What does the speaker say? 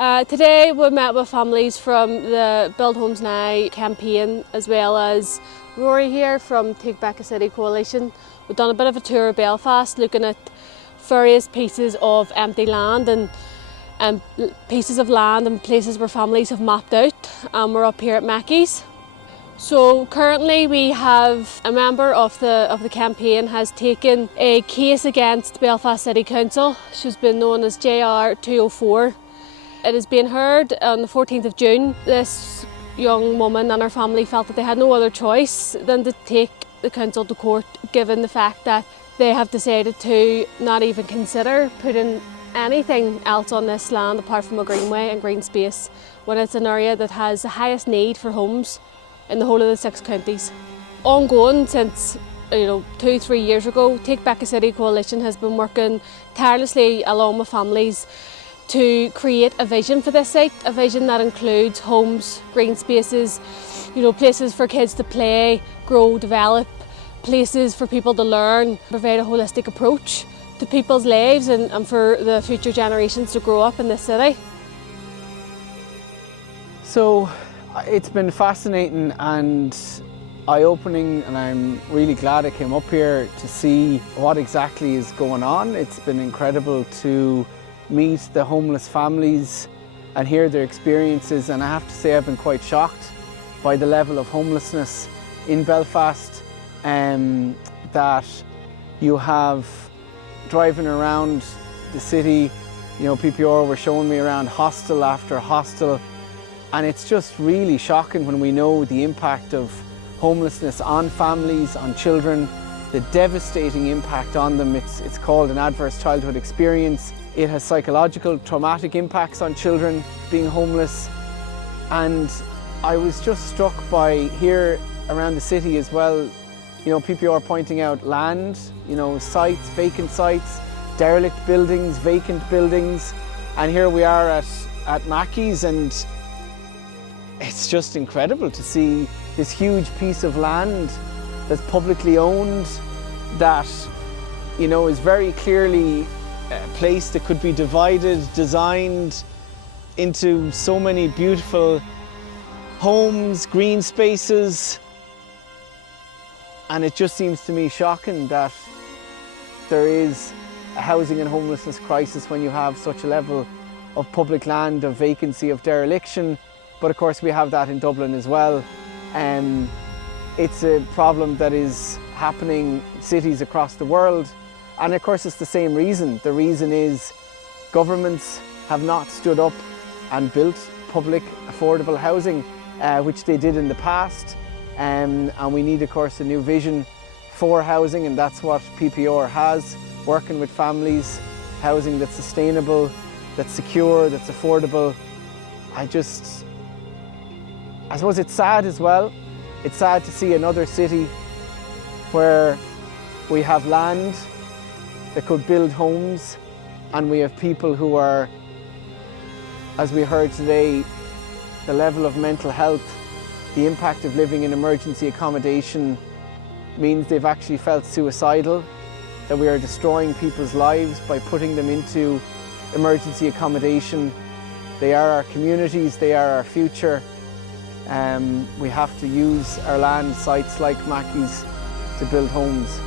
Today we met with families from the Build Homes Now campaign, as well as Rory here from Take Back a City Coalition. We've done a bit of a tour of Belfast, looking at various pieces of empty land and pieces of land and places where families have mapped out. We're up here at Mackie's. So currently we have a member of the campaign has taken a case against Belfast City Council. She's been known as JR 204. It has been heard on the 14th of June. This young woman and her family felt that they had no other choice than to take the council to court, given the fact that they have decided to not even consider putting anything else on this land apart from a greenway and green space, when it's an area that has the highest need for homes in the whole of the 6 counties. Ongoing since 2-3 years ago, Take Back a City Coalition has been working tirelessly along with families to create a vision for this site, a vision that includes homes, green spaces, places for kids to play, grow, develop, places for people to learn, provide a holistic approach to people's lives and for the future generations to grow up in this city. So it's been fascinating and eye-opening, and I'm really glad I came up here to see what exactly is going on. It's been incredible to meet the homeless families and hear their experiences, and I have to say I've been quite shocked by the level of homelessness in Belfast that you have driving around the city. PPR were showing me around hostel after hostel, and it's just really shocking when we know the impact of homelessness on families, on children, the devastating impact on them. It's called an adverse childhood experience. It has psychological, traumatic impacts on children being homeless. And I was just struck by here around the city as well, people are pointing out land, sites, vacant sites, derelict buildings, vacant buildings. And here we are at Mackie's, and it's just incredible to see this huge piece of land that's publicly owned, that is very clearly a place that could be divided, designed into so many beautiful homes, green spaces. And it just seems to me shocking that there is a housing and homelessness crisis when you have such a level of public land, of vacancy, of dereliction. But of course we have that in Dublin as well. It's a problem that is happening in cities across the world. And of course it's the same reason. The reason is governments have not stood up and built public affordable housing, which they did in the past. And we need, of course, a new vision for housing, and that's what PPR has, working with families, housing that's sustainable, that's secure, that's affordable. I suppose it's sad as well. It's sad to see another city where we have land that could build homes, and we have people who are, as we heard today, the level of mental health, the impact of living in emergency accommodation means they've actually felt suicidal, that we are destroying people's lives by putting them into emergency accommodation. They are our communities, they are our future. We have to use our land sites like Mackie's to build homes.